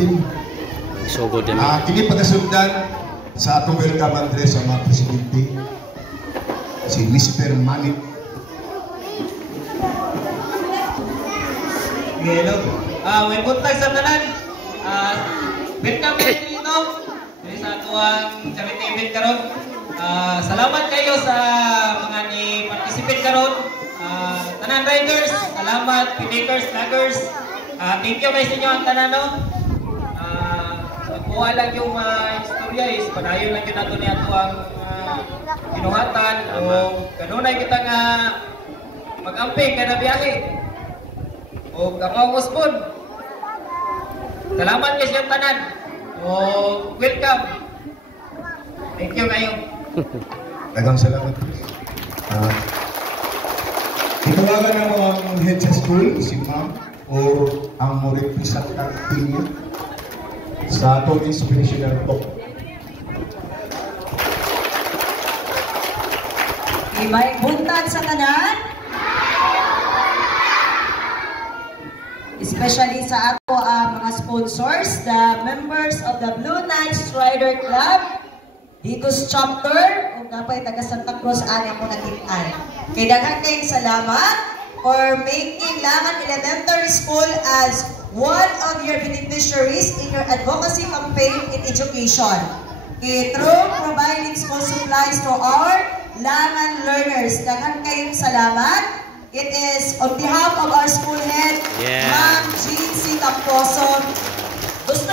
team. Sugod din. Kini pagasundan sa atong welcome address sa mga presidente. Si Mr. Manik. Hello. May buntag sa tanan. Welcome kayo dito. Dito sa atuang charity event karon. Salamat kayo sa mga ni-participate karon. Tanan riders, salamat, pinakers, vloggers. Thank you guys inyo ang tanan, no? Kuha lang yung istorya is padayon lang yun nato ni ato ang kinuhatan o kanunay kita nga mag-amping kada biyahe o kapangos po. Salamat kayo sa tanan o welcome. Thank you kayo. Dagang salamat. Itawagan na mo ang head sa school, si ma'am, o ang mo represent ang team niya sa atong inspirational talk. May buntag sa tanan. Especially sa ato mga sponsors, the members of the Blue Knights Rider Club, dito sa chapter, kung napay taga Santa Cruz, ani mo nakitaan. Kay daghan kayong salamat for making Langan Elementary School as one of your beneficiaries in your advocacy campaign in education. Through providing school supplies to our Langan learners. Daghan kayong salamat. It is on behalf of our school head, Ma'am Jean C. Camposo. Gusto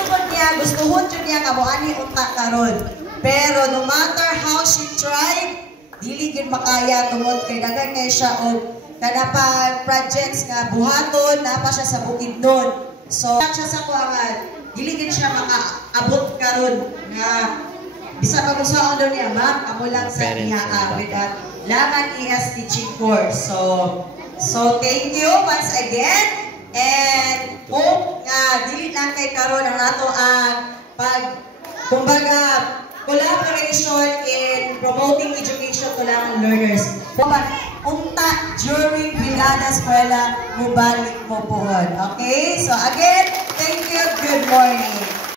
niya kamuani unta karon. Pero no matter how she tried, dili gid makaya tungod kay daghan kay siya og kanapag projects nga buhaton, napa siya sa Bukidnon. So, siya sa kuangan, dili gid siya makaabot karon nga bisa pa kung saan doon niya, ma'am, kamo lang sa niya with that Langan ES teaching course. So thank you once again and hope nga dili lang kay karon ang ato ang kumbaga collaboration in promoting education to Langan learners. Unta during Brigada Eskwela, mubalik mo po. Okay? So again, thank you. Good morning.